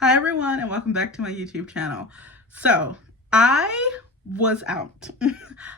Hi everyone, and welcome back to my YouTube channel. So I was out.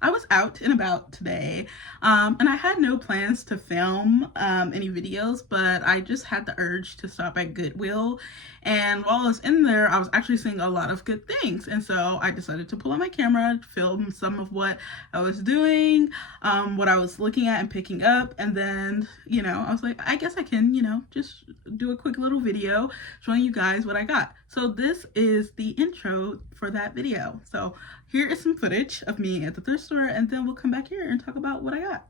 I was out and about today, and I had no plans to film any videos, but I just had the urge to stop at Goodwill. And while I was in there, I was actually seeing a lot of good things, and so I decided to pull out my camera, film some of what I was doing, what I was looking at and picking up, and then, I was like, I guess I can, just do a quick little video showing you guys what I got. So this is the intro for that video. So here is some footage of me at the thrift store, and then we'll come back here and talk about what I got.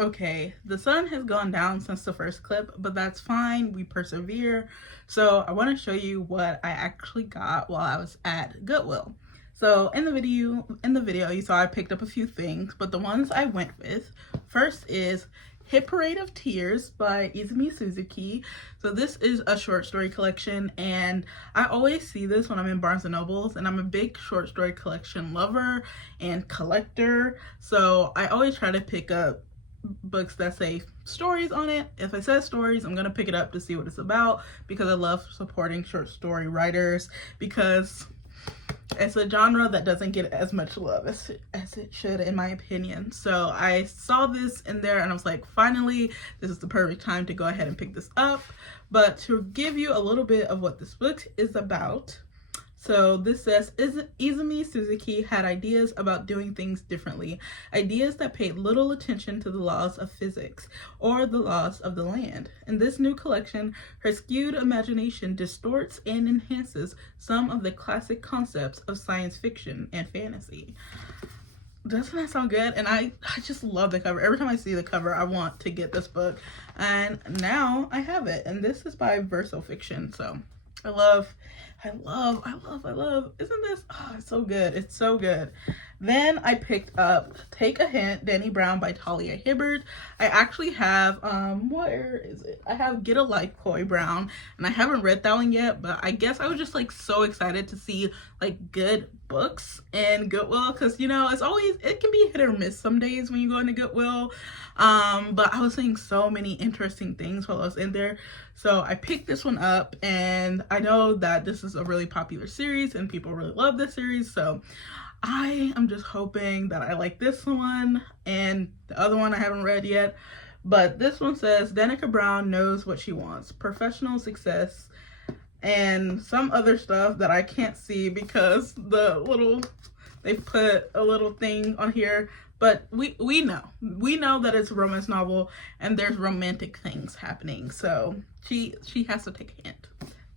Okay, the sun has gone down since the first clip, but that's fine. We persevere. So I want to show you what I actually got while I was at Goodwill. So in the video you saw I picked up a few things, but the ones I went with first is Hit Parade of Tears by Izumi Suzuki. So this is a short story collection, and I always see this when I'm in Barnes & Nobles, and I'm a big short story collection lover and collector. So I always try to pick up books that say stories on it. If it says stories, I'm gonna pick it up to see what it's about, because I love supporting short story writers, because it's a genre that doesn't get as much love as it should, in my opinion. So I saw this in there and I was like, finally, this is the perfect time to go ahead and pick this up. But to give you a little bit of what this book is about, so this says, Izumi Suzuki had ideas about doing things differently, ideas that paid little attention to the laws of physics or the laws of the land. In this new collection, her skewed imagination distorts and enhances some of the classic concepts of science fiction and fantasy. Doesn't that sound good? And I just love the cover. Every time I see the cover, I want to get this book. And now I have it. And this is by Verso Fiction. So I love, isn't this, oh, it's so good. It's so good. Then I picked up Take a Hint, Danny Brown by Talia Hibbert. I actually have, where is it? I have Get a Life, Chloe Brown, and I haven't read that one yet, but I guess I was just like so excited to see like good books in Goodwill, because you know, it can be hit or miss some days when you go into Goodwill. But I was seeing so many interesting things while I was in there. So I picked this one up, and I know that this is a really popular series and people really love this series. So I am just hoping that I like this one, and the other one I haven't read yet. But this one says, Danica Brown knows what she wants, professional success, and some other stuff that I can't see because they put a little thing on here. But we know that it's a romance novel and there's romantic things happening. So she has to take a hint.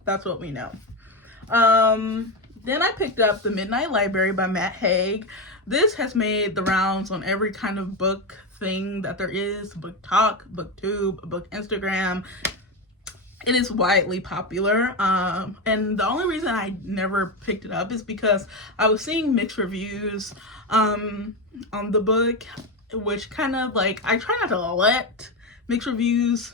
That's what we know. Then I picked up The Midnight Library by Matt Haig. This has made the rounds on every kind of book thing that there is, book talk, booktube, book Instagram. It is widely popular. And the only reason I never picked it up is because I was seeing mixed reviews on the book, which kind of like, I try not to let mixed reviews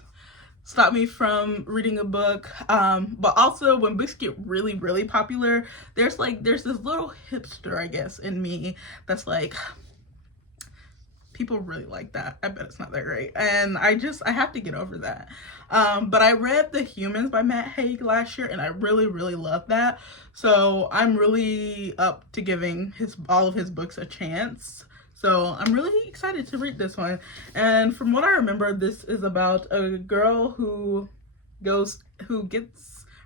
stop me from reading a book. But also when books get really, really popular, there's this little hipster, I guess, in me that's like, people really like that. I bet it's not that great. And I have to get over that. But I read The Humans by Matt Haig last year, and I really, really loved that. So I'm really up to giving all of his books a chance. So I'm really excited to read this one. And from what I remember, this is about a girl who gets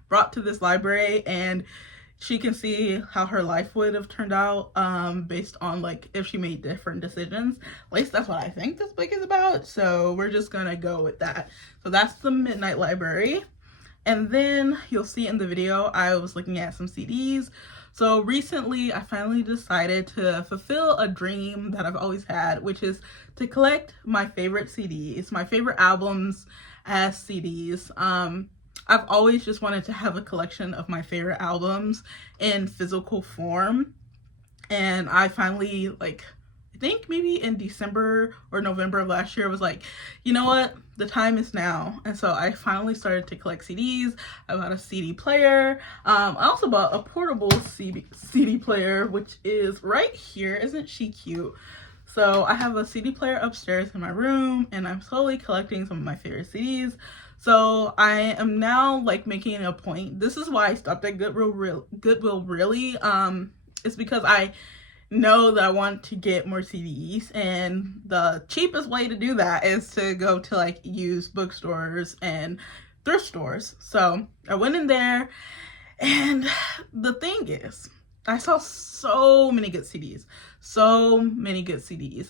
brought to this library, and she can see how her life would have turned out based on like if she made different decisions. At least that's what I think this book is about. So we're just gonna go with that. So that's The Midnight Library. And then you'll see in the video, I was looking at some CDs. So recently I finally decided to fulfill a dream that I've always had, which is to collect my favorite CDs, my favorite albums as CDs. I've always just wanted to have a collection of my favorite albums in physical form. And I finally, like, I think maybe in December or November of last year, I was like, you know what? The time is now. And so I finally started to collect CDs. I bought a CD player. I also bought a portable CD player, which is right here. Isn't she cute? So I have a CD player upstairs in my room, and I'm slowly collecting some of my favorite CDs. So I am now like making a point. This is why I stopped at Goodwill really. It's because I know that I want to get more CDs, and the cheapest way to do that is to go to like used bookstores and thrift stores. So I went in there, and the thing is, I saw so many good CDs.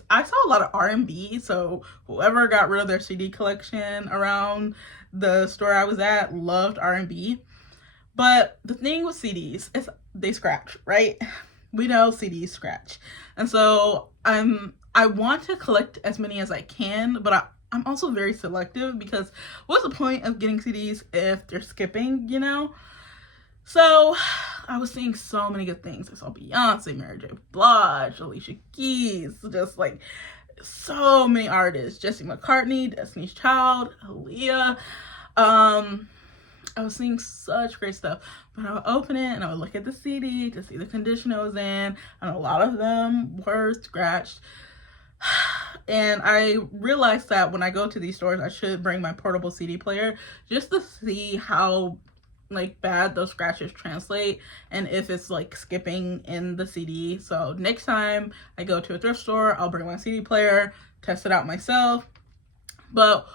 I saw a lot of R&B, so whoever got rid of their CD collection around the store I was at loved R&B. But the thing with CDs is they scratch, right? We know CDs scratch. And so I want to collect as many as I can, but I'm also very selective, because what's the point of getting CDs if they're skipping, you know? So I was seeing so many good things. I saw Beyonce, Mary J. Blige, Alicia Keys, just like so many artists: Jesse McCartney, Destiny's Child, Aaliyah. I was seeing such great stuff, but I would open it and I would look at the CD to see the condition it was in, and a lot of them were scratched. And I realized that when I go to these stores, I should bring my portable CD player just to see how like bad those scratches translate and if it's like skipping in the CD. So next time I go to a thrift store, I'll bring my CD player, test it out myself. But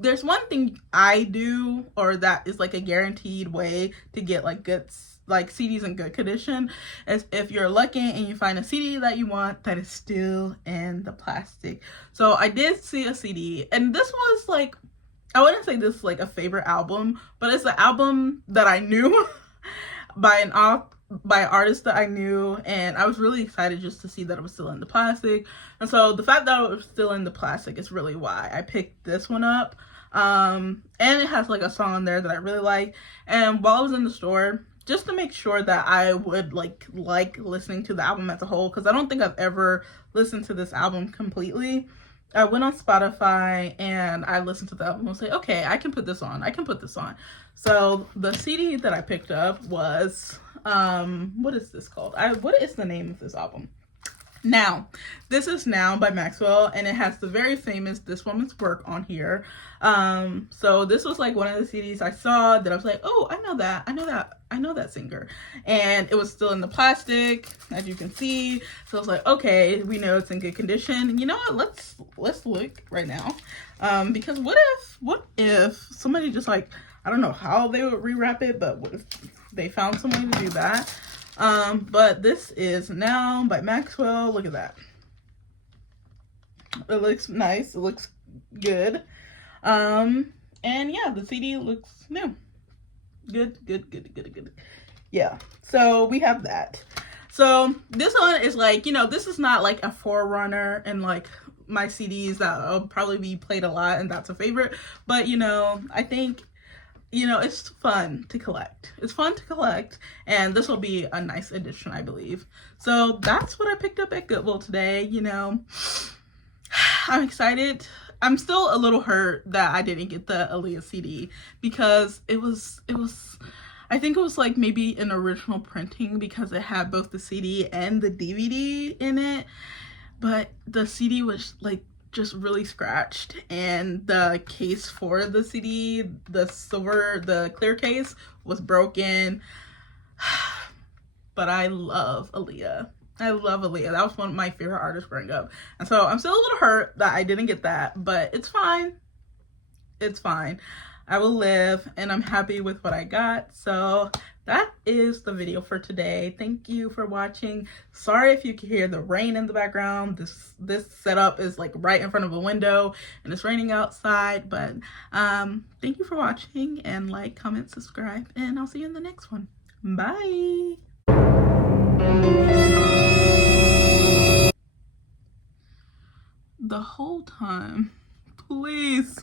there's one thing I do, or that is like a guaranteed way to get like good like CDs in good condition, is if you're lucky and you find a CD that you want that is still in the plastic. So I did see a CD, and this was like, I wouldn't say this is like a favorite album, but it's an album that I knew by an artist that I knew, and I was really excited just to see that it was still in the plastic. And so the fact that it was still in the plastic is really why I picked this one up. And it has like a song on there that I really like. And while I was in the store, just to make sure that I would like listening to the album as a whole, because I don't think I've ever listened to this album completely, I went on Spotify and I listened to the album and was like, okay, I can put this on. So the CD that I picked up was, what is this called? What is the name of this album? Now, this is Now by Maxwell, and it has the very famous This Woman's Work on here. So this was like one of the CDs I saw that I was like, oh, I know that singer. And it was still in the plastic, as you can see. So I was like, okay, we know it's in good condition. You know what? Let's look right now. Because what if somebody just like, I don't know how they would rewrap it, but what if they found some way to do that? But this is Now by Maxwell. Look at that. It looks nice. It looks good. And yeah, the CD looks new. Good. Yeah. So we have that. So this one is like, you know, this is not like a forerunner and like my CDs that will probably be played a lot and that's a favorite. But, you know, I think, you know, it's fun to collect. And this will be a nice addition, I believe. So that's what I picked up at Goodwill today. You know, I'm excited. I'm still a little hurt that I didn't get the Aaliyah CD, because I think it was like maybe an original printing, because it had both the CD and the DVD in it, but the CD was like just really scratched, and the case for the CD, the clear case, was broken. But I love Aaliyah. That was one of my favorite artists growing up. And so I'm still a little hurt that I didn't get that, but it's fine. I will live, and I'm happy with what I got. So that is the video for today. Thank you for watching. Sorry if you can hear the rain in the background. This setup is like right in front of a window and it's raining outside, but thank you for watching, and like, comment, subscribe, and I'll see you in the next one. Bye. The whole time, please.